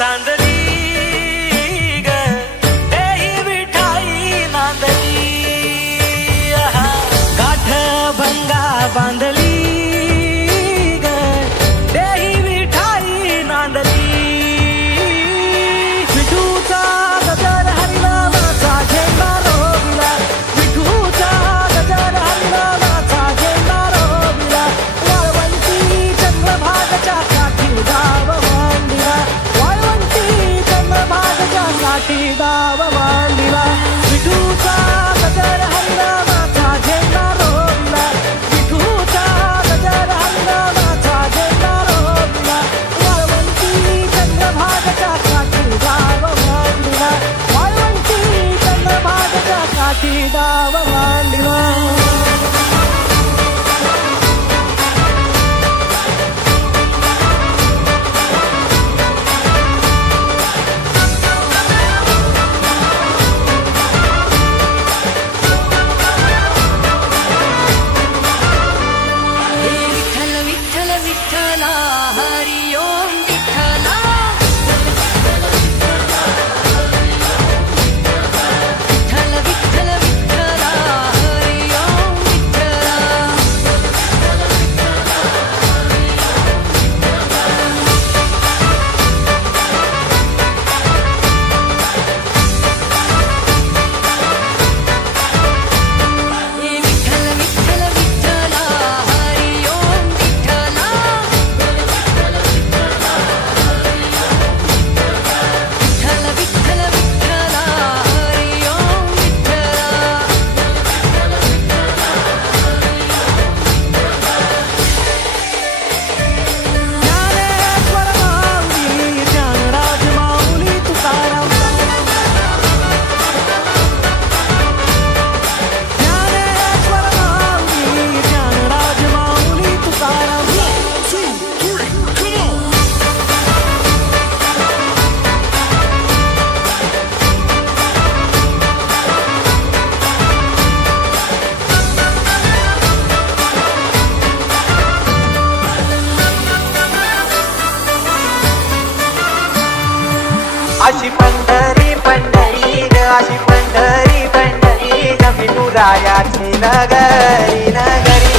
सांदली ग देही विठाई नांदली गाठ भंगा बांधली ग देही विठाई नांदली विठूचा गजर हरिनामाचा झेंडा रोविला विठूचा गजर हरिनामाचा झेंडा रोविला वाळवंटी चंद्रभागच्या काठी गाव मांडिला वाळवंटी चंद्रभागच्या काठी गाव मांडिला विठूचा गजर हरिनामाचा झेंडा रोविला विठूचा गजर हरिनामाचा झेंडा रोविला वाळवंटी चंद्रभागच्या काठी गाव मांडिला वाळवंटी चंद्रभागच्या काठी गाव मांडिला अशी पंढरी पंढरी ग अशी पंढरी पंढरी ग विठुरायाची नगरी नगरी